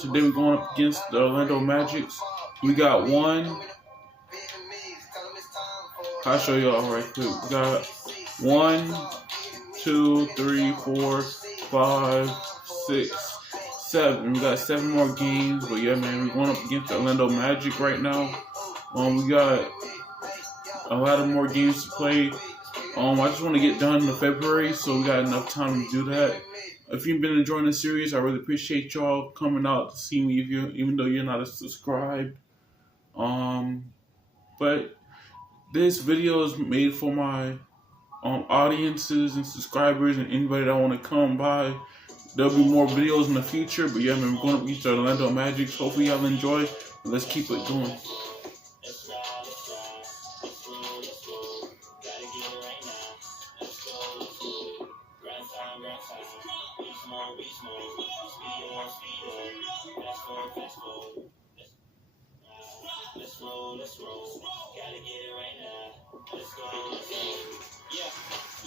Today we're going up against the Orlando Magic. We got I'll show y'all right quick. We got 1, 2, 3, 4, 5, 6, 7. We got 7 more games. But yeah, man, we're going up against the Orlando Magic right now. We got a lot of more games to play. I just want to get done in February, so we got enough time to do that. If you've been enjoying the series, I really appreciate y'all coming out to see me, even though you're not subscribed. But this video is made for my audiences and subscribers and anybody that want to come by. There'll be more videos in the future, but yeah, man, we're going up against the Orlando Magic. Hopefully y'all enjoy. Let's keep it going. Let's roll. Gotta get it right now. Let's go. Yeah,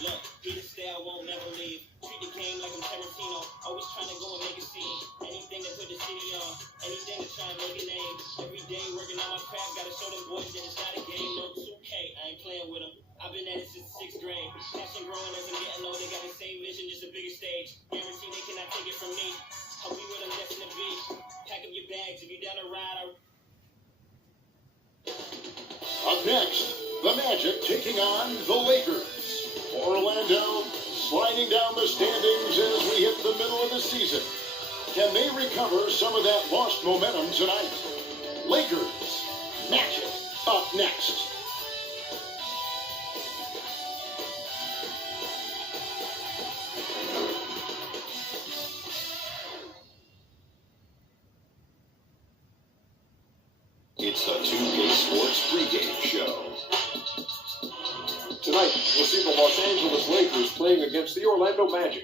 look, he the stay, I won't never leave. Treat the game like I'm Tarantino. Always trying to go and make a scene. Anything to put the city on. Anything to try and make a name. Every day working on my craft. Gotta show them boys that it's not a game. No 2K, I ain't playing with them. I've been at it since 6th grade. Passion growing as I'm getting older. They got the same vision, just a bigger stage. Guarantee they cannot take it from me. I'll be where I'm destined to be. Pack up your bags if you down to ride. Up next, the Magic taking on the Lakers. Orlando sliding down the standings as we hit the middle of the season. Can they recover some of that lost momentum tonight? Lakers, Magic, up next. It's the 2K Sports pregame show. Tonight, we'll see the Los Angeles Lakers playing against the Orlando Magic.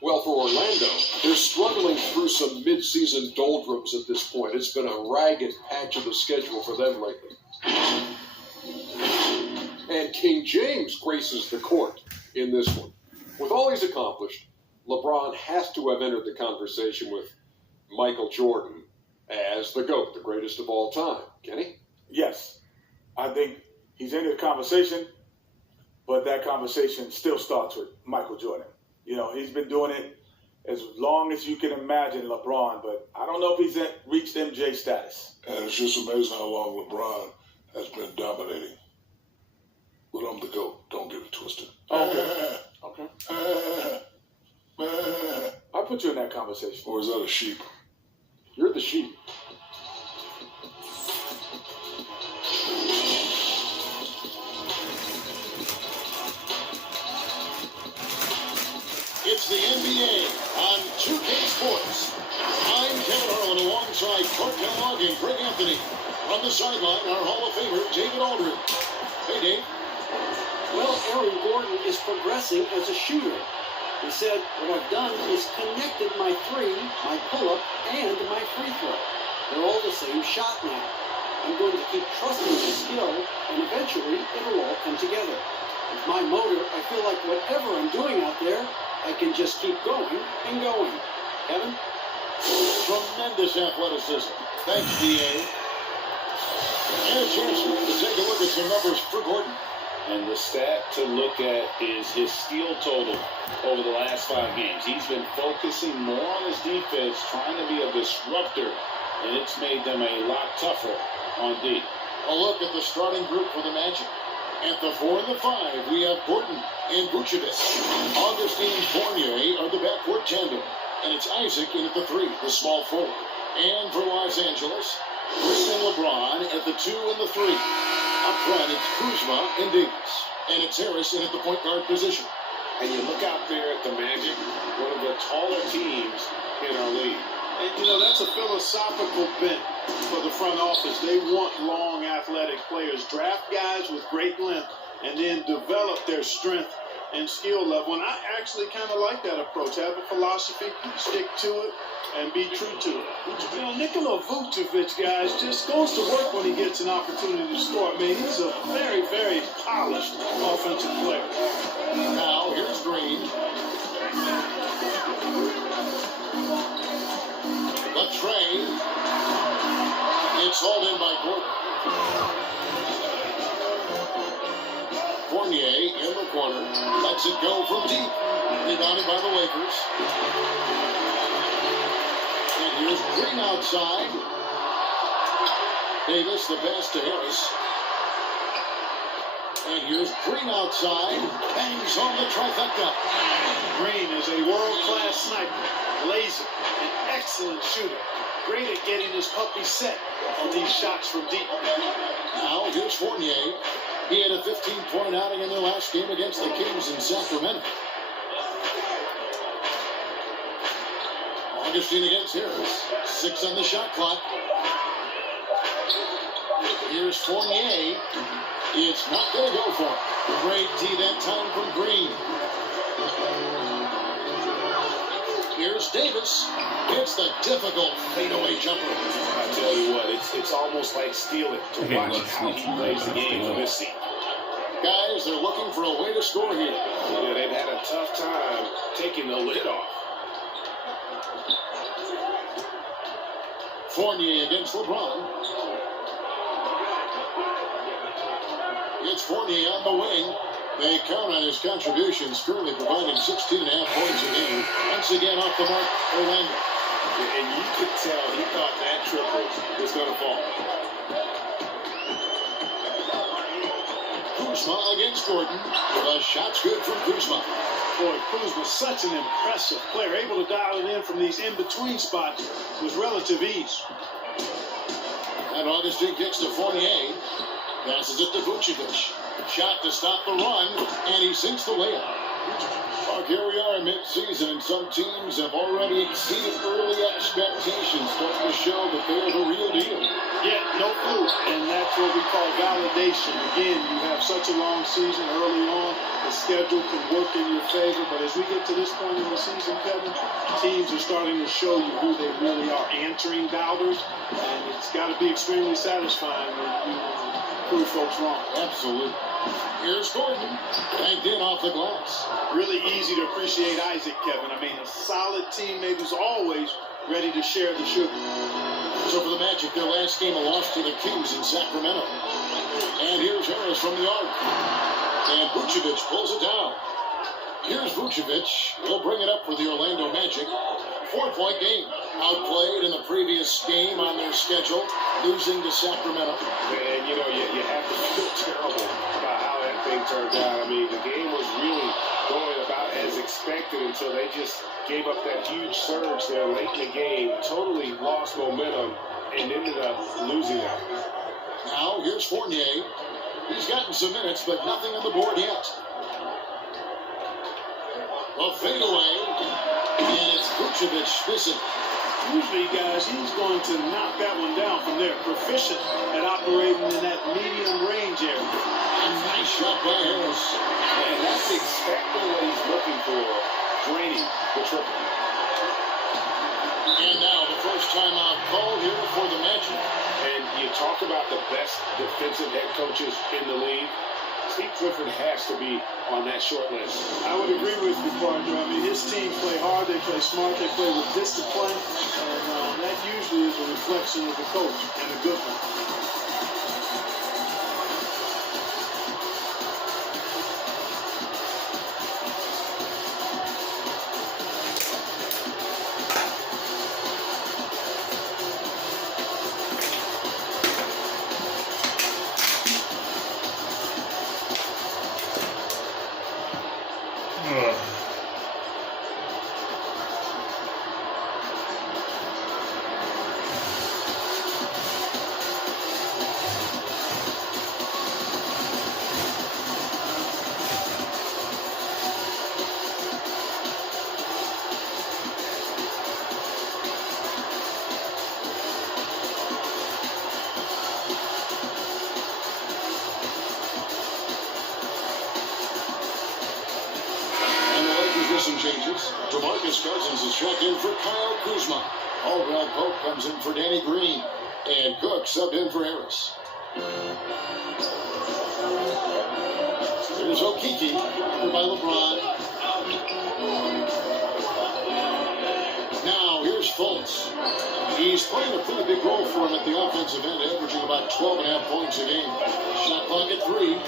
Well, for Orlando, they're struggling through some mid-season doldrums at this point. It's been a ragged patch of the schedule for them lately. And King James graces the court in this one. With all he's accomplished, LeBron has to have entered the conversation with Michael Jordan as the GOAT, the greatest of all time. Kenny? Yes. I think he's in the conversation, but that conversation still starts with Michael Jordan. You know, he's been doing it as long as you can imagine LeBron, but I don't know if he's reached MJ status. And it's just amazing how long LeBron has been dominating. But I'm the GOAT. Don't get it twisted. Okay. I'll put you in that conversation. Or is that a sheep? You're the sheep. It's the NBA on 2K Sports. I'm Kevin Harlan alongside Clark Kellogg and Greg Anthony. On the sideline, our Hall of Famer, David Aldridge. Hey, Dave. Well, Aaron Gordon is progressing as a shooter. He said, what I've done is connected my three, my pull-up, and my free throw. They're all the same shot now. I'm going to keep trusting my skill, and eventually it'll all come together. With my motor, I feel like whatever I'm doing out there, I can just keep going and going. Kevin? Tremendous athleticism. Thanks, D.A. And a chance to take a look at some numbers for Gordon. And the stat to look at is his steal total over the last 5 games. He's been focusing more on his defense, trying to be a disruptor, and it's made them a lot tougher on D. A look at the starting group for the Magic. At the 4 and the 5, we have Gordon and Vucevic. Augustine Fournier are the backcourt tandem. And it's Isaac in at the 3, the small forward. And for Los Angeles, Green and LeBron at the 2 and the 3. Up front, it's Kuzma and Davis. And it's Harris in at the point guard position. And you look out there at the Magic, one of the taller teams in our league. And, you know, that's a philosophical bent for the front office. They want long, athletic players. Draft guys with great length and then develop their strength and skill level. And I actually kind of like that approach. Have a philosophy, stick to it, and be true to it. You know, Nikola Vucevic, guys, just goes to work when he gets an opportunity to score. I mean, he's a very, very polished offensive player. Now, here's Green. It's hauled in by Gordon. Fournier in the corner. Lets it go from deep. Rebounded by the Lakers. And here's Green outside. Davis, the pass to Harris. And here's Green outside. Bangs on the trifecta. Green is a world-class sniper, laser, an excellent shooter. Great at getting his puppy set on these shots from deep. Now here's Fournier. He had a 15-point outing in their last game against the Kings in Sacramento. Augustine against Harris. 6 on the shot clock. Here's Fournier. It's not going to go for him. Great D that time from Green. Here's Davis. It's the difficult fadeaway jumper. I tell you what, it's almost like stealing to watch how he plays the game for this team. Guys, they're looking for a way to score here. Yeah, they've had a tough time taking the lid off. Fournier against LeBron. It's Fournier on the wing. They count on his contributions, currently providing 16.5 points a game. Once again off the mark, Orlando. And you could tell he thought that triple was going to fall. Kuzma against Gordon. The shot's good from Kuzma. Boy, Kuzma's such an impressive player, able to dial it in from these in-between spots with relative ease. And Augustine kicks to Fournier. Passes it to Vucevic. Shot to stop the run, and he sinks the layup. Mark, here we are mid-season, and some teams have already exceeded early expectations, starting to show that they are the real deal. Yeah, no clue, and that's what we call validation. Again, you have such a long season early on, the schedule can work in your favor, but as we get to this point in the season, Kevin, teams are starting to show you who they really are, answering doubters, and it's got to be extremely satisfying when you prove folks wrong. Absolutely. Here's Gordon, banked in off the glass. Really easy to appreciate Isaac, Kevin. I mean, a solid teammate who's always ready to share the sugar. So for the Magic, their last game, a loss to the Kings in Sacramento. And here's Harris from the arc. And Vucevic pulls it down. Here's Vucevic. He'll bring it up for the Orlando Magic. 4-point game. Outplayed in the previous game on their schedule, losing to Sacramento. And, you know, you have to feel terrible about how that thing turned out. I mean, the game was really going about as expected until they just gave up that huge surge there late in the game, totally lost momentum, and ended up losing that. Now, here's Fournier. He's gotten some minutes, but nothing on the board yet. A fadeaway, and it's Vucevic missing. Usually, guys, he's going to knock that one down from there. Proficient at operating in that medium range area. A nice shot by Harris. And that's exactly what he's looking for, draining the triple. And now the first timeout call here for the Magic. And you talk about the best defensive head coaches in the league. Steve Clifford has to be on that short list. I would agree with you, partner. I mean, his team play hard, they play smart, they play with discipline, and that usually is a reflection of the coach, and a good one. Some changes. DeMarcus Cousins is checked in for Kyle Kuzma. Aldwell Pope comes in for Danny Green. And Cook subbed in for Harris. There's Okeke, covered by LeBron. Now here's Fultz. He's playing a pretty big role for him at the offensive end, averaging about 12.5 points a game. Shot clock at 3.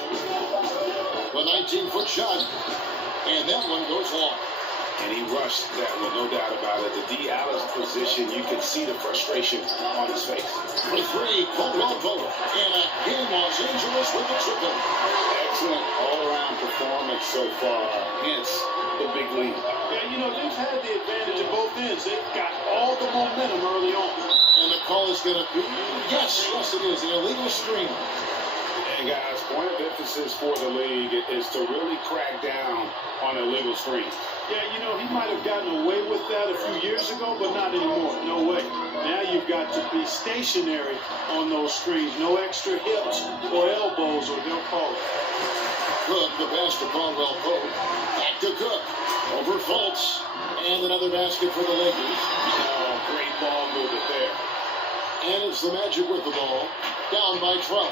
A 19-foot shot. And that one goes long. And he rushed that one, no doubt about it. The D. Allen's position, you can see the frustration on his face. For 3, Caldwell Pope. And again, Los Angeles with the triple. Excellent all-around performance so far, hence the big lead. Yeah, you know, they've had the advantage at both ends. They've got all the momentum early on. And the call is going to be, yes, it is, an illegal screen. And guys, point of emphasis for the league is to really crack down on illegal screens. Yeah, you know, he might have gotten away with that a few years ago, but not anymore. No way. Now you've got to be stationary on those screens. No extra hips or elbows, or they'll call it. Cook, the pass to Caldwell Pope. Back to Cook. Over Fultz. And another basket for the Lakers. Oh, great ball movement there. And it's the Magic with the ball. Down by 12.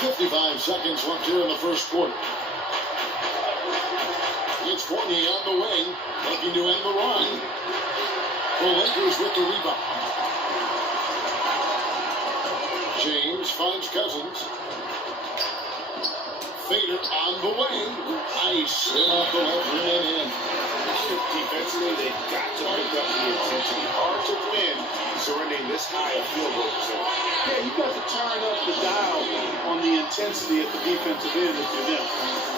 55 seconds left here in the first quarter. It's Fournier on the wing, looking to end the run. The Lakers with the rebound. James finds Cousins. Fader on the way. Nice. In off the left rim and in. Defensively, they've got to pick up the intensity. Hard to win surrendering this high a field goal percentage. Yeah, you've got to turn up the dial on the intensity at the defensive end if you're them.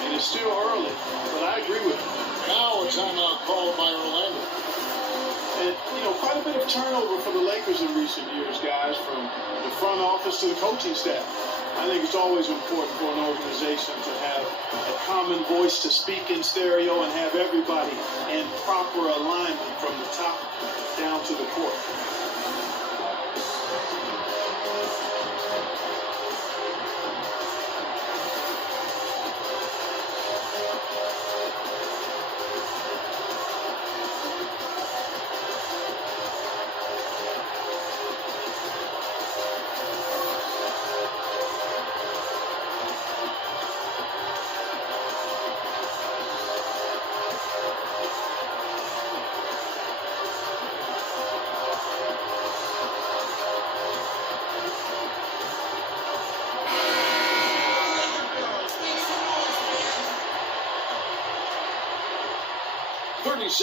And it's still early, but I agree with you. Now a timeout called by Orlando. And, you know, quite a bit of turnover for the Lakers in recent years, guys, from the front office to the coaching staff. I think it's always important for an organization to have a common voice to speak in stereo and have everybody in proper alignment from the top down to the court.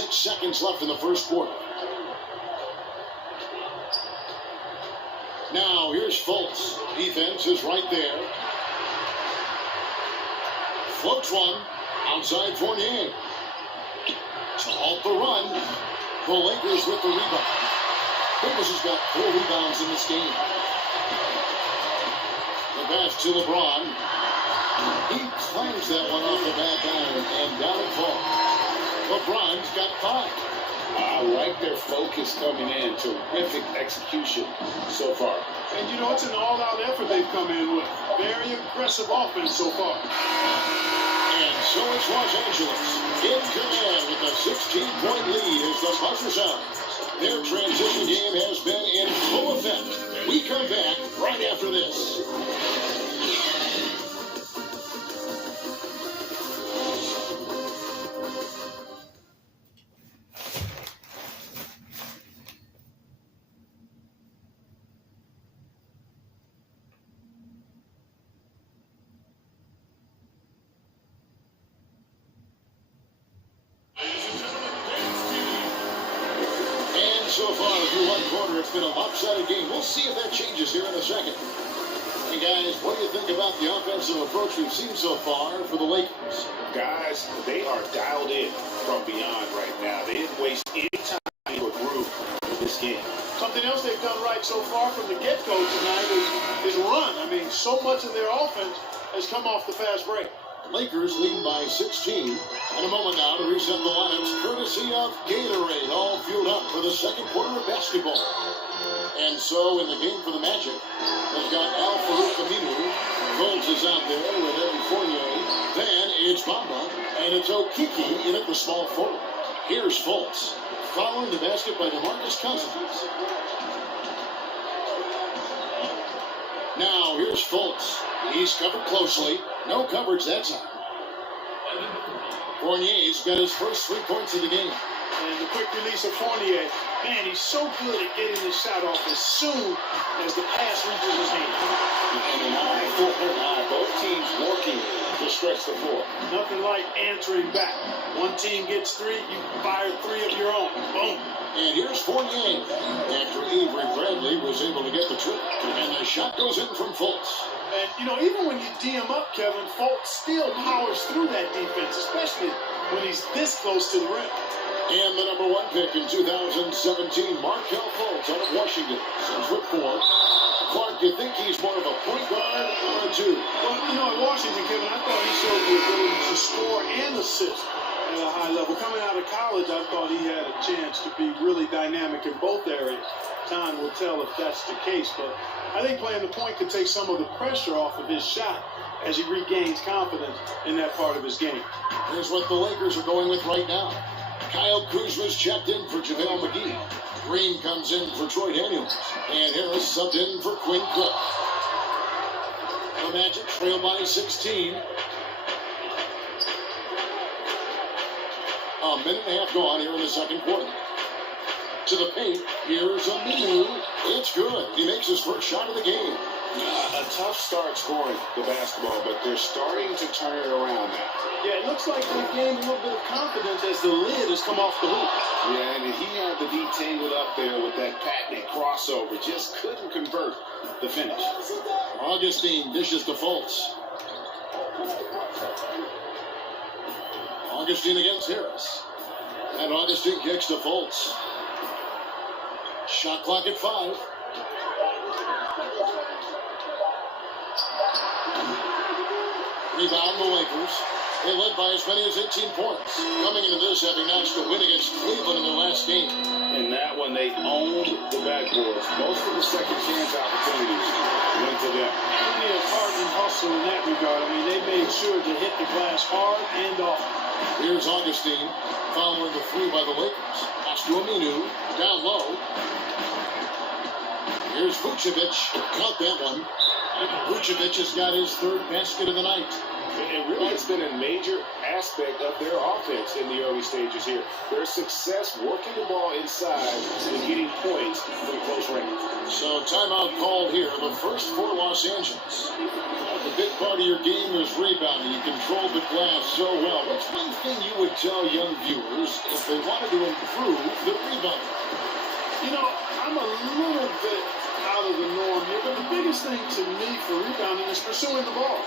Seconds left in the first quarter. Now here's Fultz. Defense is right there. Floats one. Outside Fournier. To halt the run. The Lakers with the rebound. Davis has got 4 rebounds in this game. The pass to LeBron. He claims that one off the back iron and down it falls. LeBron's got 5. I like their focus coming in. Terrific execution so far. And, you know, it's an all-out effort they've come in with. Very aggressive offense so far. And so it's Los Angeles in command with a 16-point lead as the buzzer sounds. Their transition game has been in full effect. We come back right after this. So far through one quarter, it's been a lopsided game. We'll see if that changes here in a second. Hey guys, what do you think about the offensive approach we've seen so far for the Lakers? Guys, they are dialed in from beyond right now. They didn't waste any time to groove in this game. Something else they've done right so far from the get-go tonight is run. I mean, so much of their offense has come off the fast break. Lakers leading by 16. And a moment now to reset the lineups, courtesy of Gatorade, all fueled up for the second quarter of basketball. And so in the game for the Magic, they've got Al-Farouq Aminu. Fultz is out there with Evan Fournier. Then it's Bamba, and it's Okiki in at the small forward. Here's Fultz, following the basket by DeMarcus Cousins. Now here's Fultz. He's covered closely. No coverage that time. Fournier's got his first 3 points of the game. And the quick release of Fournier, man, he's so good at getting the shot off as soon as the pass reaches his hand. And an eye for an eye. Both teams working to stretch the floor. Nothing like answering back. One team gets 3, you fire 3 of your own. Boom. And here's Fournier after Avery Bradley was able to get the trick. And the shot goes in from Fultz. And, you know, even when you D him up, Kevin, Fultz still powers through that defense, especially when he's this close to the rim. And the number 1 pick in 2017, Markelle Fultz out of Washington. 6'4". Clark, you think he's more of a point guard or a 2? Well, you know, at Washington, Kevin, I thought he showed the ability to score and assist at a high level. Coming out of college, I thought he had a chance to be really dynamic in both areas. Time will tell if that's the case, but I think playing the point could take some of the pressure off of his shot as he regains confidence in that part of his game. Here's what the Lakers are going with right now. Kyle Kuzma's checked in for JaVale McGee. Green comes in for Troy Daniels. And Harris subbed in for Quinn Cook. The Magic trail by 16. A minute and a half gone here in the second quarter. To the paint, here's Aminu. It's good. He makes his first shot of the game. A tough start scoring the basketball, but they're starting to turn it around now. Yeah, it looks like they've gained a little bit of confidence as the lid has come off the hoop. Yeah, and he had the D tangled up there with that patented crossover. Just couldn't convert the finish. Augustine dishes to Fultz. Augustine against Harris. And Augustine kicks to Fultz. Shot clock at 5. Rebound the Lakers. They led by as many as 18 points. Coming into this, having notched a win against Cleveland in their last game. In that one, they owned the backboards. Most of the second chance opportunities went to them. Plenty of heart and hustle in that regard. I mean, they made sure to hit the glass hard and often. Here's Augustine, following the 3 by the Lakers. Pass to Aminu, down low. Here's Vucevic, caught that one. Vucevic has got his 3rd basket of the night. It really has been a major aspect of their offense in the early stages here. Their success working the ball inside and getting points from close range. So timeout called here, the first for Los Angeles. The big part of your game is rebounding. You controlled the glass so well. What's one thing you would tell young viewers if they wanted to improve the rebounding? You know, I'm a little bit out of the norm here, but the biggest thing to me for rebounding is pursuing the ball.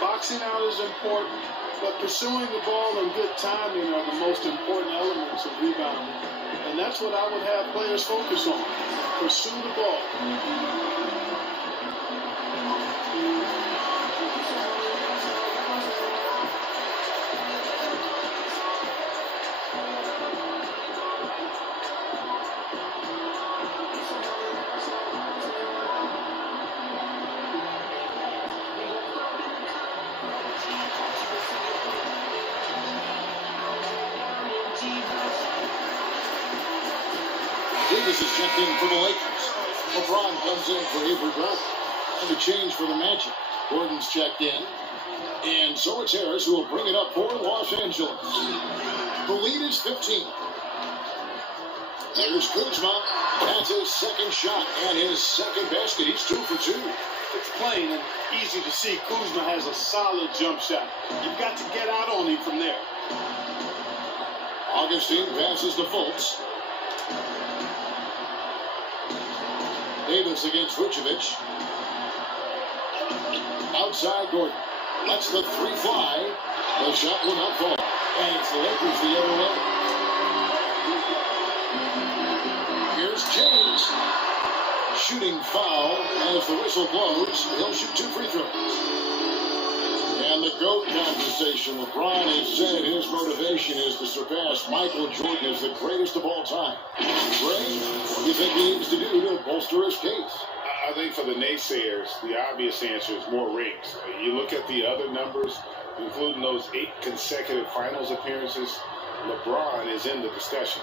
Boxing out is important, but pursuing the ball and good timing are the most important elements of rebounding. And that's what I would have players focus on. Pursue the ball. Davis is checked in for the Lakers. LeBron comes in for Avery Bradley. And a change for the Magic. Gordon's checked in. And so it's Harris who will bring it up for Los Angeles. The lead is 15. Here's Kuzma. That's his second shot and his second basket. He's 2 for 2. It's plain and easy to see Kuzma has a solid jump shot. You've got to get out on him from there. Augustine passes to Fultz. Davis against Vucevic. Outside Gordon. Lets the 3 fly. The shot will not fall. And it's the Lakers the other way. Here's James. Shooting foul as the whistle blows. He'll shoot 2 free throws. And the GOAT conversation. LeBron has said his motivation is to surpass Michael Jordan as the greatest of all time. Ray, what do you think he needs to do to bolster his case? I think for the naysayers, the obvious answer is more rings. You look at the other numbers, including those 8 consecutive finals appearances, LeBron is in the discussion.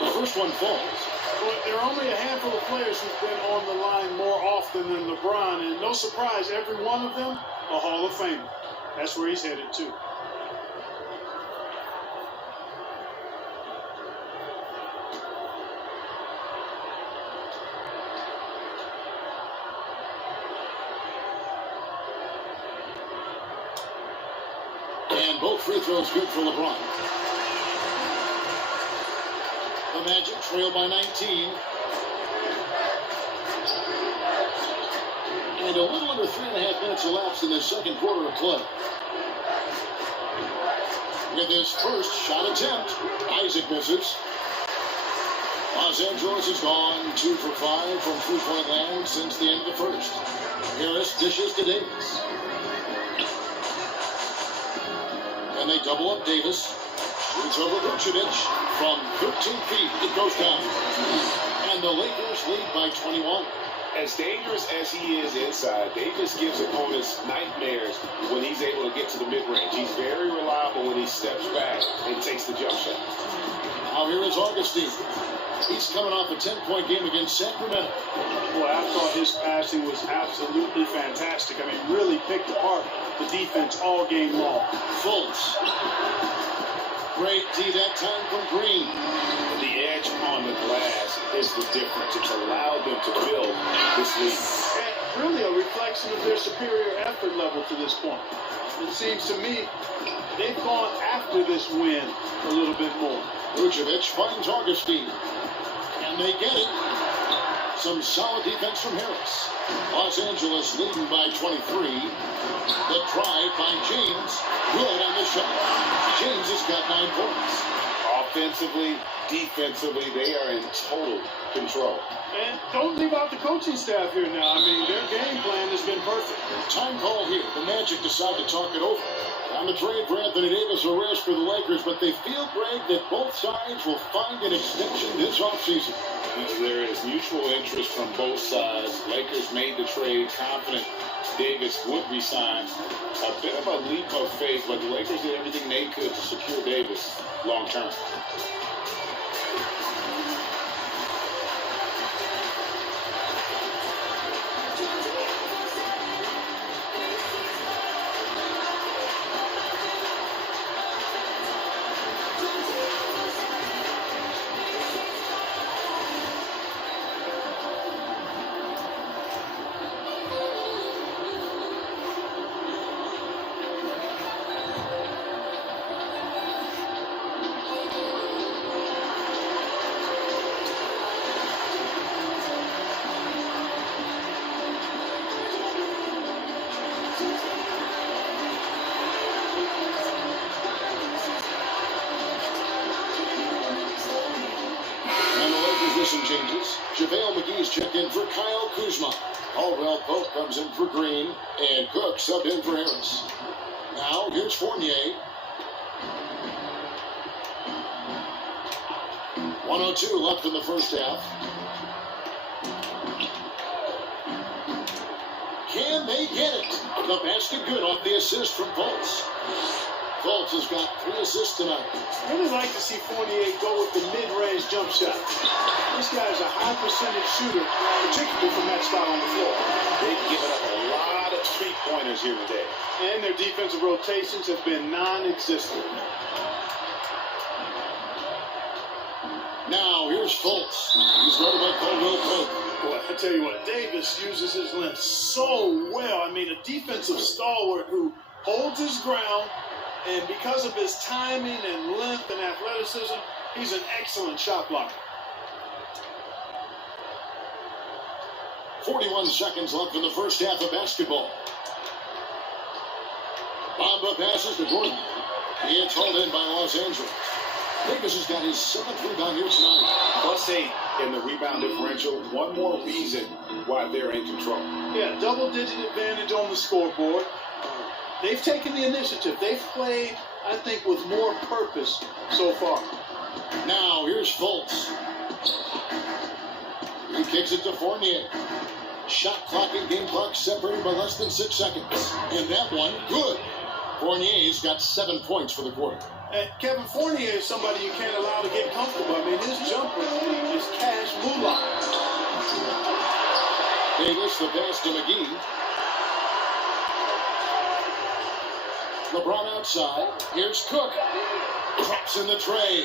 The first one falls. Well, there are only a handful of players who've been on the line more often than LeBron, and no surprise, every one of them a Hall of Famer. That's where he's headed to. And both free throws good for LeBron. The Magic trail by 19. And a little under 3.5 minutes elapsed in the second quarter of play. With his first shot attempt, Isaac misses. Los Angeles has gone 2 for 5 from three-point land since the end of the first. Harris dishes to Davis. And they double up Davis. Shoots over Vucevic from 13 feet. It goes down. And the Lakers lead by 21. As dangerous as he is inside, Davis gives opponents nightmares when he's able to get to the mid-range. He's very reliable when he steps back and takes the jump shot. Now here is Augustine. He's coming off a 10-point game against Sacramento. Boy, I thought his passing was absolutely fantastic. I mean, really picked apart the defense all game long. Fultz. Great D that time from Green. The edge on the glass is the difference. It's allowed them to build this lead. And really a reflection of their superior effort level to this point. It seems to me they've gone after this win a little bit more. Vucevic finds Augustine. And they get it. Some solid defense from Harris. Los Angeles leading by 23. The drive by James. Good on the shot. James has got 9 points. Offensively, defensively, they are in total control. And don't leave out the coaching staff here now. I mean, their game plan has been perfect. Time call here. The Magic decide to talk it over. On the trade for Anthony Davis, a risk for the Lakers, but they feel, Greg, that both sides will find an extension this offseason. There is mutual interest from both sides. Lakers made the trade, confident Davis would resign. A bit of a leap of faith, but the Lakers did everything they could to secure Davis long term. Some changes. JaVale McGee's checked in for Kyle Kuzma. Caldwell Pope comes in for Green, and Cook subbed in for Harris. Now here's Fournier. 1:02 left in the first half. Can they get it? The basket good off the assist from Fultz. Fultz has got 3 assists tonight. I really like to see Fournier go with the mid-range jump shot. This guy is a high percentage shooter, particularly from that spot on the floor. They've given up a lot of three-pointers here today. And their defensive rotations have been non-existent. Now here's Fultz. He's guarded by Caldwell Pope. Boy, I tell you what, Davis uses his length so well. I mean, a defensive stalwart who holds his ground, and because of his timing and length and athleticism, he's an excellent shot blocker. 41 seconds left in the first half of basketball. Bamba passes to Gordon. It's hauled in by Los Angeles. Davis has got his 7th rebound here tonight. +8 in the rebound differential. One more reason why they're in control. Yeah, double-digit advantage on the scoreboard. They've taken the initiative. They've played, I think, with more purpose so far. Now here's Fultz. He kicks it to Fournier. Shot clock and game clock separated by less than 6 seconds. And that one, good. Fournier's got 7 points for the quarter. And Kevin Fournier is somebody you can't allow to get comfortable. I mean, his jumper is cash moolah. Davis, the pass to McGee. LeBron outside. Here's Cook. Drops in the tray.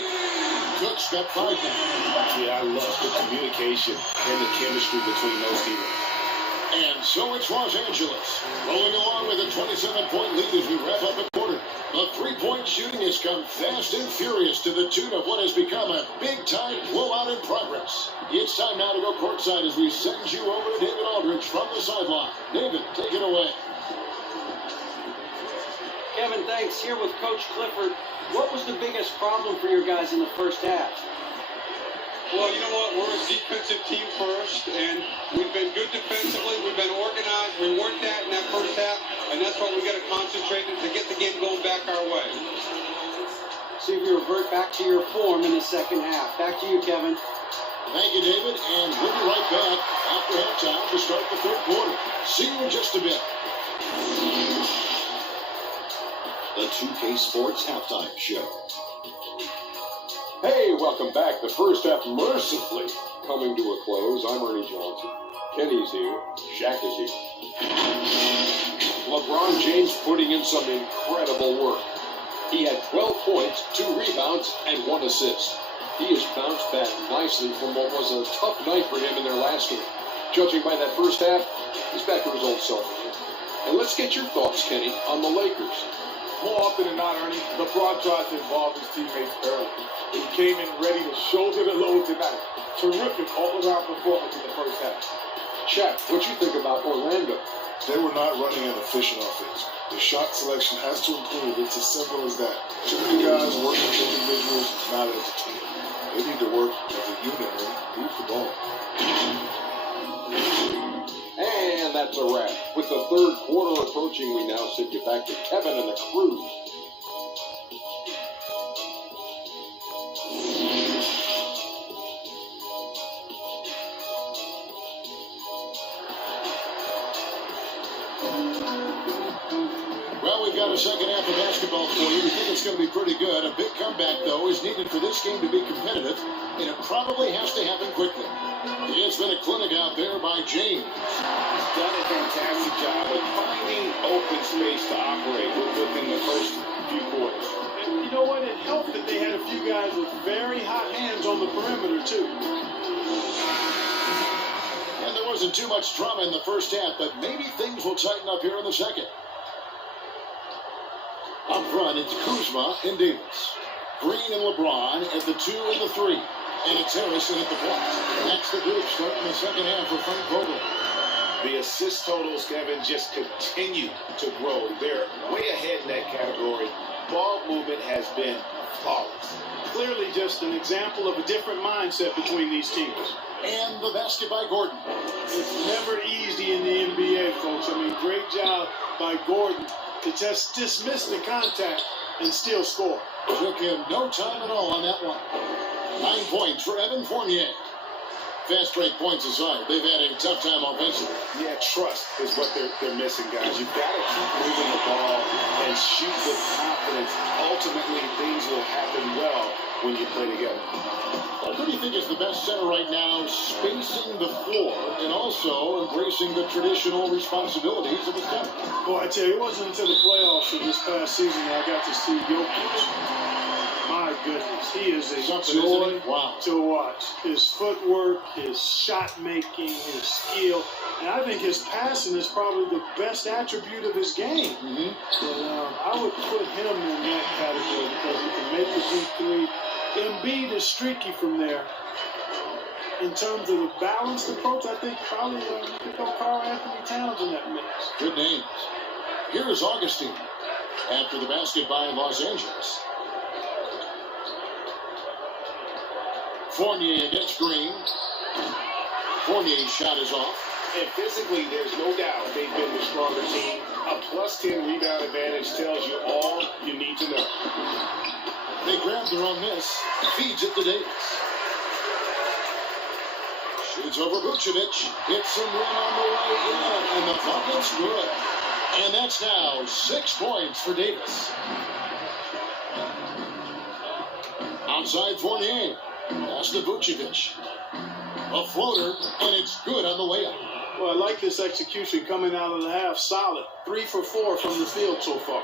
Cook's got 5 now. Yeah, I love the communication and the chemistry between those teammates. And so it's Los Angeles, rolling along with a 27-point lead as we wrap up the quarter. The three-point shooting has come fast and furious to the tune of what has become a big-time blowout in progress. It's time now to go courtside as we send you over to David Aldridge from the sideline. David, take it away. Kevin, thanks. Here with Coach Clifford. What was the biggest problem for your guys in the first half? Well, you know what? We're a defensive team first, and we've been good defensively. We've been organized. We weren't that in that first half, and that's what we got to concentrate on to get the game going back our way. See if you revert back to your form in the second half. Back to you, Kevin. Thank you, David, and we'll be right back after halftime to start the third quarter. See you in just a bit. The 2K Sports Halftime Show. Hey, welcome back. The first half mercifully coming to a close. I'm Ernie Johnson. Kenny's here. Shaq is here. LeBron James putting in some incredible work. He had 12 points, 2 rebounds, and 1 assist. He has bounced back nicely from what was a tough night for him in their last game. Judging by that first half, he's back to his old self again. And let's get your thoughts, Kenny, on the Lakers. More often than not, Ernie, LeBron tries to involve his teammates early. He came in ready to shoulder the load tonight. Terrific all-around performance in the first half. Shaq, what you think about Orlando? They were not running an efficient offense. The shot selection has to improve. It's as simple as that. Too many guys working as individuals, not as a team. They need to work as a unit and move the ball. And that's a wrap. With the third quarter approaching, we now send you back to Kevin and the crew. Well, we've got a second half of basketball for you. We think it's going to be pretty good. A big comeback, though, is needed for this game to be competitive, and it probably has to happen quickly. It's been a clinic out there by James. He's done a fantastic job of finding open space to operate within the first few quarters. And you know what? It helped that they had a few guys with very hot hands on the perimeter, too. And there wasn't too much drama in the first half, but maybe things will tighten up here in the second. Up front, it's Kuzma and Davis. Green and LeBron at the 2 and the 3. And it's Harrison at the point. That's the group starting the second half for Frank Vogel. The assist totals, Kevin, just continue to grow. They're way ahead in that category. Ball movement has been flawless. Clearly just an example of a different mindset between these teams. And the basket by Gordon. It's never easy in the NBA, folks. I mean, great job by Gordon to just dismiss the contact and still score. Took him no time at all on that one. 9 points for Evan Fournier. Fast break points aside, they've had a tough time offensively. Yeah, trust is what they're missing, guys. You've got to keep moving the ball and shoot with confidence. Ultimately, things will happen well when you play together. Who do you think is the best center right now, spacing the floor and also embracing the traditional responsibilities of a center? Boy, I tell you, it wasn't until the playoffs of this past season that I got to see Jokic. My goodness, he is a joy to watch. His footwork, his shot making, his skill, and I think his passing is probably the best attribute of his game. I would put him in that category because he can make the deep three. Embiid is streaky from there. In terms of the balanced approach, I think probably you could go Karl Anthony Towns in that mix. Good names. Here is Augustine after the basket by Los Angeles. Fournier against Green. Fournier's shot is off. And physically, there's no doubt they've been the stronger team. A +10 rebound advantage tells you all you need to know. They grab their own miss. Feeds it to Davis. Shoots over Vucevic. Hits some rim on the way in. And the bucket's good. And that's now 6 points for Davis. Outside Fournier. Pass to Vucevic. A floater, and it's good on the way up. Well, I like this execution coming out of the half. Solid. 3 for 4 from the field so far.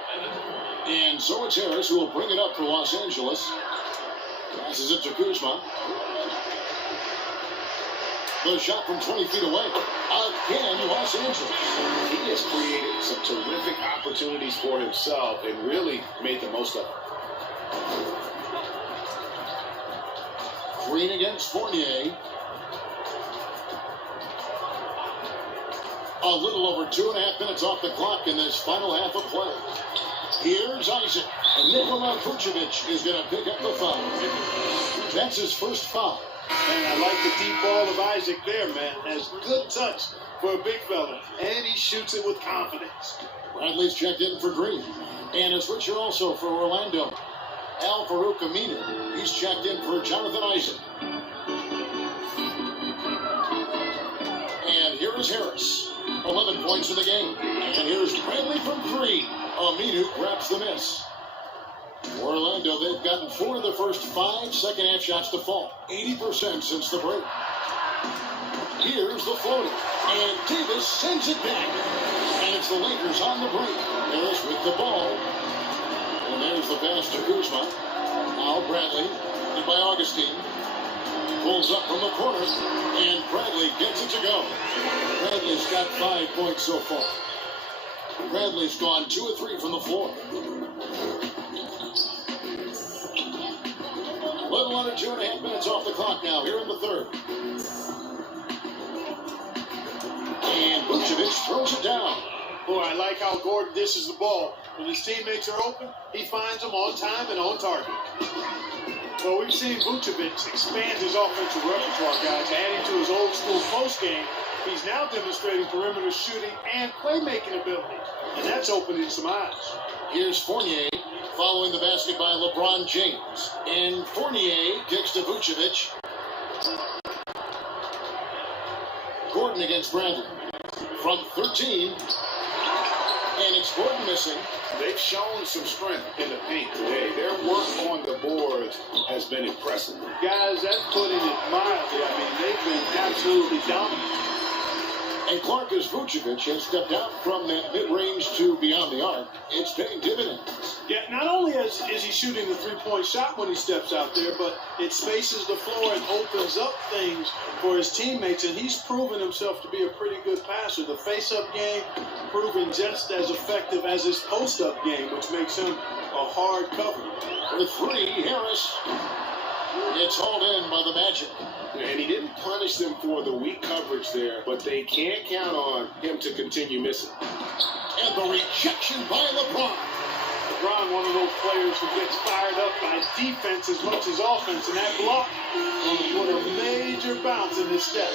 And so it's Harris who will bring it up for Los Angeles. Passes it to Kuzma. The shot from 20 feet away. Again, Los Angeles. He has created some terrific opportunities for himself and really made the most of it. Green against Fournier. A little over 2.5 minutes off the clock in this final half of play. Here's Isaac. And Nikola Vucevic is going to pick up the foul. That's his first foul. Man, I like the deep ball of Isaac there, man. Has good touch for a big fella. And he shoots it with confidence. Bradley's checked in for Green. And a switcher also for Orlando. Al-Farouq Aminu. He's checked in for Jonathan Isaac. And here is Harris. 11 points in the game. And here's Bradley from 3. Aminu grabs the miss. Orlando, they've gotten 4 of the first 5 second-half shots to fall. 80% since the break. Here's the floater. And Davis sends it back. And it's the Lakers on the break. Harris with the ball. And there's the pass to Kuzma. Now Bradley, and by Augustine. Pulls up from the corner. And Bradley gets it to go. Bradley's got 5 points so far. Bradley's gone 2 of 3 from the floor. A little under 2.5 minutes off the clock now, here in the third. And Vucevic throws it down. Boy, I like how Gordon dishes the ball. When his teammates are open, he finds them on time and on target. Well, we've seen Vucevic expand his offensive repertoire, guys, adding to his old school post game. He's now demonstrating perimeter shooting and playmaking ability, and that's opening some eyes. Here's Fournier following the basket by LeBron James. And Fournier kicks to Vucevic. Gordon against Bradley. From 13. And it's Gordon missing. They've shown some strength in the paint today. Their work on the boards has been impressive. Guys, that's putting it mildly. I mean, they've been absolutely dominant. And Clark, as Vucevic has stepped out from that mid-range to beyond the arc, it's paying dividends. Yeah, not only is he shooting the three-point shot when he steps out there, but it spaces the floor and opens up things for his teammates, and he's proven himself to be a pretty good passer. The face-up game proving just as effective as his post-up game, which makes him a hard cover. For 3, Harris. It's hauled in by the Magic. And he didn't punish them for the weak coverage there, but they can't count on him to continue missing. And the rejection by LeBron. LeBron, one of those players who gets fired up by defense as much as offense, and that block will put a major bounce in his step.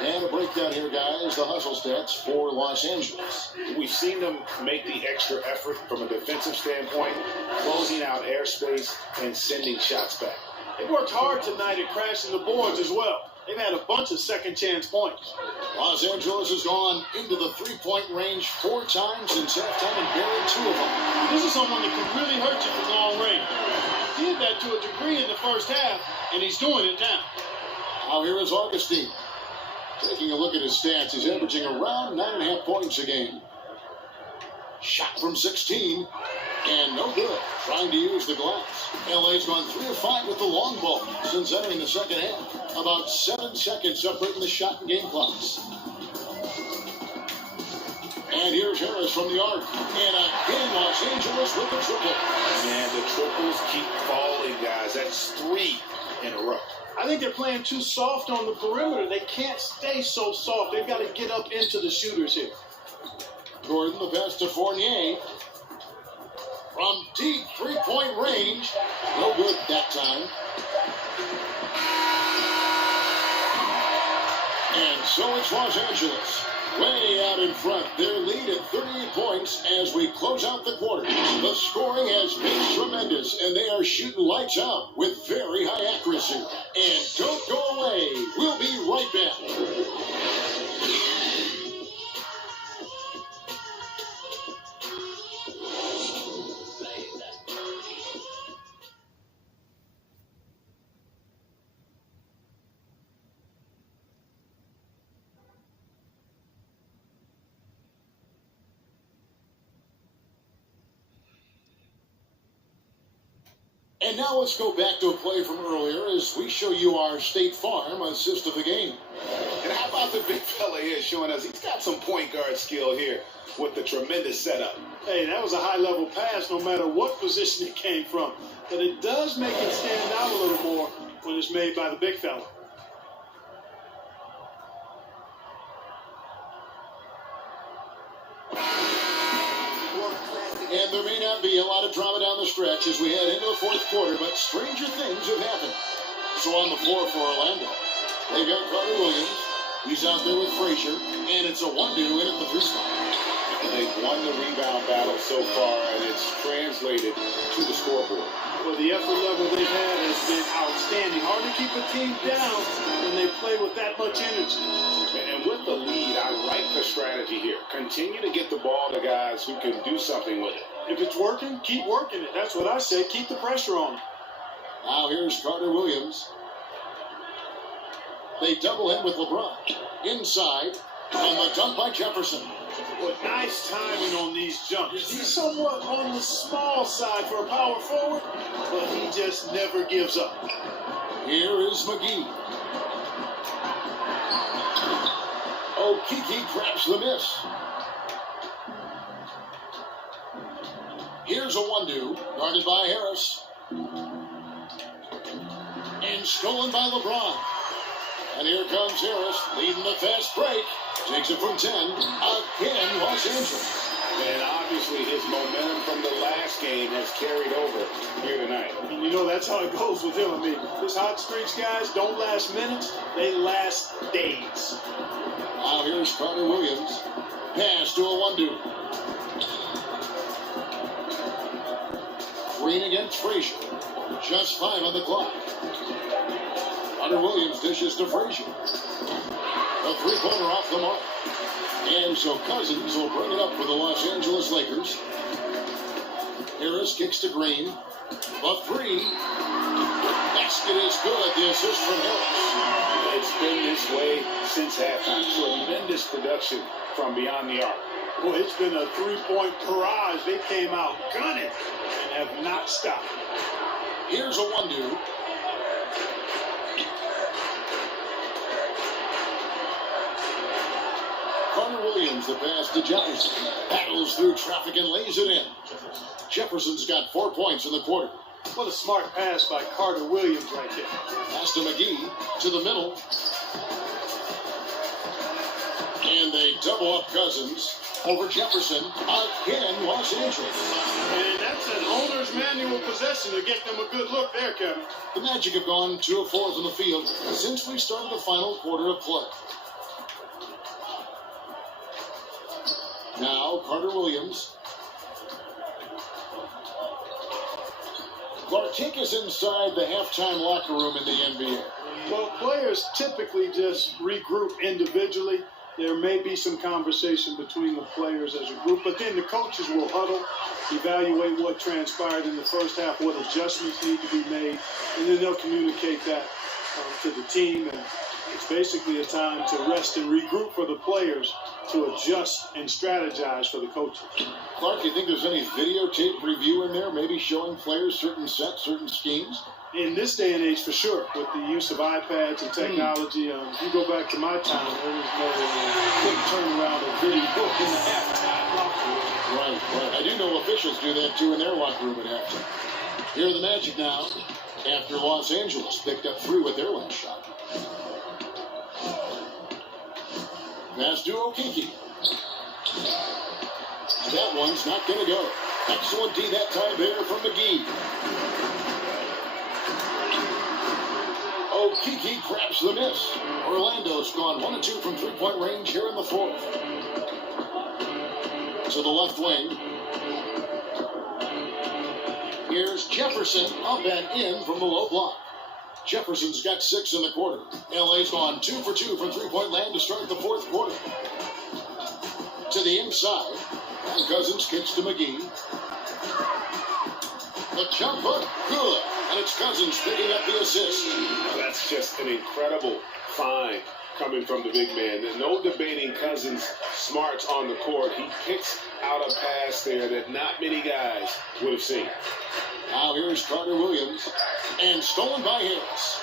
And a breakdown here, guys. The hustle stats for Los Angeles. We've seen them make the extra effort from a defensive standpoint, closing out airspace and sending shots back. They worked hard tonight at crashing the boards as well. They've had a bunch of second-chance points. Los Angeles has gone into the three-point range 4 times since halftime and buried 2 of them. This is someone that can really hurt you from long range. He did that to a degree in the first half, and he's doing it now. Now here is Augustine. Taking a look at his stats, he's averaging around 9.5 points a game. Shot from 16, and no good. Trying to use the glass. LA's gone 3 of 5 with the long ball since entering the second half. About 7 seconds separating the shot and game clocks. And here's Harris from the arc. And again, Los Angeles with the triple. Man, the triples keep falling, guys. That's 3 in a row. I think they're playing too soft on the perimeter. They can't stay so soft. They've got to get up into the shooters here. Gordon, the pass to Fournier. From deep three-point range. No good that time. And so it's Los Angeles. Way out in front. Their lead at 38 points as we close out the quarter. The scoring has been tremendous, and they are shooting lights out with very high accuracy. And don't go away. We'll be right back. And now let's go back to a play from earlier as we show you our State Farm assist of the game. And how about the big fella here showing us he's got some point guard skill here with the tremendous setup. Hey, that was a high-level pass no matter what position it came from. But it does make it stand out a little more when it's made by the big fella. And there may not be a lot of drama down the stretch as we head into the fourth quarter, but stranger things have happened. So on the floor for Orlando, they've got Carter Williams. He's out there with Frazier, and it's a 1-2 in at the 3 spot. They've won the rebound battle so far, and it's translated to the scoreboard. Well, the effort level they've had has been outstanding. Hard to keep a team down when they play with that much energy. And with the lead, I like the strategy here. Continue to get the ball to guys who can do something with it. If it's working, keep working it. That's what I say. Keep the pressure on. Now here's Carter Williams. They double him with LeBron. Inside, and the dunk by Jefferson. But nice timing on these jumps. He's somewhat on the small side for a power forward, but he just never gives up. Here is McGee. Okeke grabs the miss. Here's a 1-2, guarded by Harris. And stolen by LeBron. And here comes Harris, leading the fast break. Takes it from 10. Again, Los Angeles. And obviously his momentum from the last game has carried over here tonight. And you know that's how it goes with him. I mean, this hot streaks, guys, don't last minutes. They last days. Now here's Carter Williams. Pass to a 1-2. Green against Frazier. Just 5 on the clock. Carter Williams dishes to Frazier. A 3-pointer off the mark. And so Cousins will bring it up for the Los Angeles Lakers. Harris kicks to Green. The 3. Basket is good. The assist from Harris. It's been this way since halftime. Tremendous production from beyond the arc. Boy, it's been a 3-point barrage. They came out gunning and have not stopped. Here's a 1-2. Carter Williams, the pass to Jefferson. Battles through traffic and lays it in. Jefferson's got 4 points in the quarter. What a smart pass by Carter Williams right there. Pass to McGee to the middle. And they double up Cousins over Jefferson. Again, Los Angeles. And that's an owner's manual possession to get them a good look there, Kevin. The Magic have gone 2 of 4 from the field since we started the final quarter of play. Now, Carter Williams. Clark is inside the halftime locker room in the NBA. Well, players typically just regroup individually. There may be some conversation between the players as a group, but then the coaches will huddle, evaluate what transpired in the first half, what adjustments need to be made, and then they'll communicate that to the team. And it's basically a time to rest and regroup for the players to adjust and strategize for the coaches. Clark, you think there's any videotape review in there, maybe showing players certain sets, certain schemes? In this day and age, for sure, with the use of iPads and technology, if you go back to my time, there was no quick turnaround of video in the halftime locker room. Right. I do know officials do that too in their locker room at halftime. Here are the Magic now, after Los Angeles picked up 3 with their last shot. Pass to Okeke. That one's not going to go. Excellent D that time there from McGee. Okeke grabs the miss. Orlando's gone 1 of 2 from 3-point range here in the fourth. To the left wing. Here's Jefferson up and in from the low block. Jefferson's got 6 in the quarter. LA's gone 2 for 2 from 3-point land to start the fourth quarter. To the inside. And Cousins kicks to McGee. The jump hook, good. And it's Cousins picking up the assist. That's just an incredible find coming from the big man. No debating Cousins' smarts on the court. He picks out a pass there that not many guys would have seen. Now here's Carter Williams, and stolen by Harris.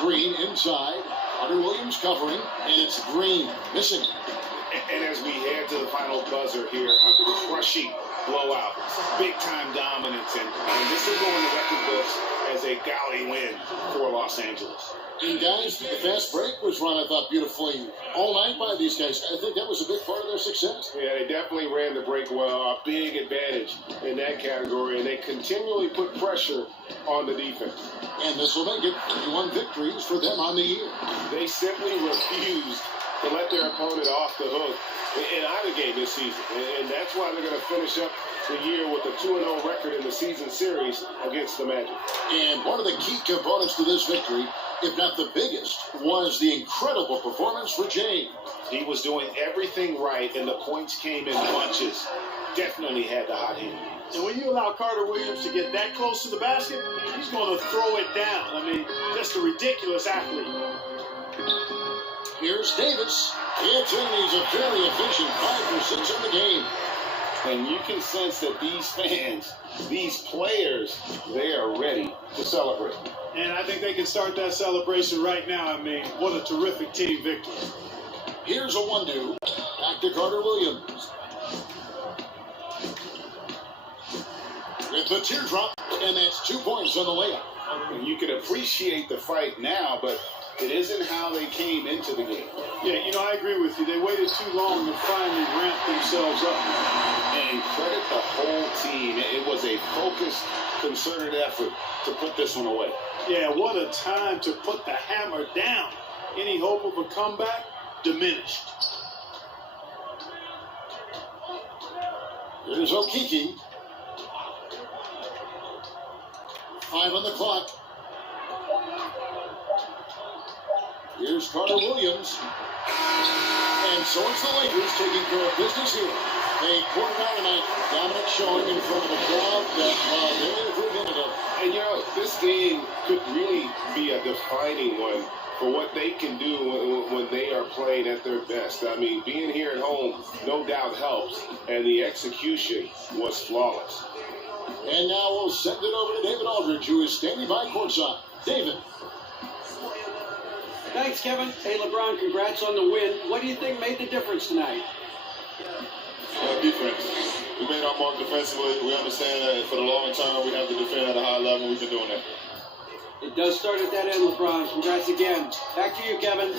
Green inside. Carter Williams covering, and it's Green missing. And as we head to the final buzzer here, a crushing blowout, big-time dominance, and this will go in the record books as a gaudy win for Los Angeles. And guys, the fast break was run, I thought, beautifully all night by these guys. I think that was a big part of their success. Yeah, they definitely ran the break well. A big advantage in that category, and they continually put pressure on the defense. And this will make it 31 victories for them on the year. They simply refused to let their opponent off the hook in either game this season. And that's why they're going to finish up the year with a 2-0 record in the season series against the Magic. And one of the key components to this victory, if not the biggest, was the incredible performance for James. He was doing everything right, and the points came in bunches. Definitely had the hot hand. And when you allow Carter Williams to get that close to the basket, he's going to throw it down. I mean, just a ridiculous athlete. Here's Davis. He's a very efficient 5 for 6 in the game. And you can sense that these fans, these players, they are ready to celebrate. And I think they can start that celebration right now. I mean, what a terrific team victory. Here's a 1-2. Back to Carter Williams. With the teardrop, and that's 2 points on the layup. And you can appreciate the fight now, but it isn't how they came into the game. Yeah, you know, I agree with you. They waited too long to finally ramp themselves up. And credit the whole team. It was a focused, concerted effort to put this one away. Yeah, what a time to put the hammer down. Any hope of a comeback? Diminished. Here's Okeke. 5 on the clock. Here's Carter Williams. And so it's the Lakers taking care of business here. A quarter tonight, dominant showing in front of a crowd that they're preventative. And you know, this game could really be a defining one for what they can do when they are playing at their best. I mean, being here at home no doubt helps, and the execution was flawless. And now we'll send it over to David Aldridge, who is standing by courtside. David. Thanks, Kevin. Hey, LeBron, congrats on the win. What do you think made the difference tonight? Defense. We made our mark defensively. We understand that for the long term, we have to defend at a high level. We've been doing that. It does start at that end, LeBron. Congrats again. Back to you, Kevin.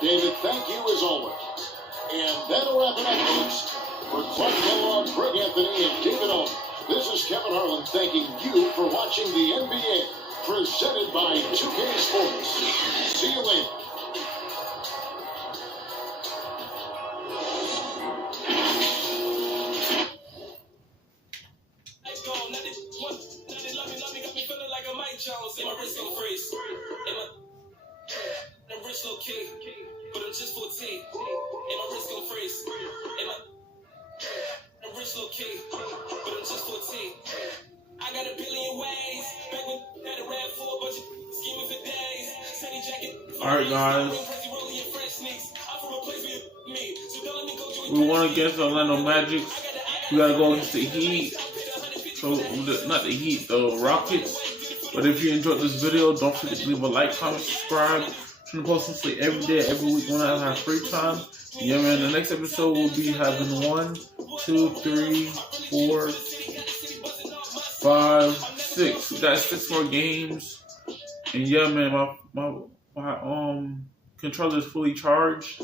David, thank you as always. And that'll wrap it up, folks. For Clark Kellogg, Greg Anthony, and David Aldridge, this is Kevin Harlan thanking you for watching the NBA, presented by 2K Sports. See you later. And my wrist gon' freeze. And my wrist low key, but I'm just 14. And my wrist gon' freeze. And my wrist low key, but I'm just 14. I got a billion ways. Back when had a rap for a bunch of scheming for days. Sunny jacket. Alright, guys. We won against the Orlando Magic. We gotta go against the Heat. So, not the Heat, the Rockets. But if you enjoyed this video, don't forget to leave a like, comment, subscribe. I'm trying to post this every day, every week when I have free time. Yeah, man, the next episode will be having 1, 2, 3, 4, 5, 6. We got 6 more games. And yeah, man, my controller is fully charged.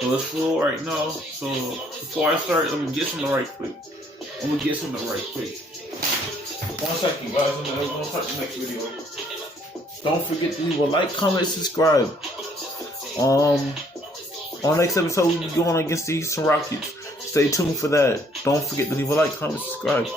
So it's full right now. So before I start, let me get something right quick. One second, guys, and then we're gonna start the next video. Don't forget to leave a like, comment, subscribe. On next episode, we'll be going against the Houston Rockets. Stay tuned for that. Don't forget to leave a like, comment, subscribe.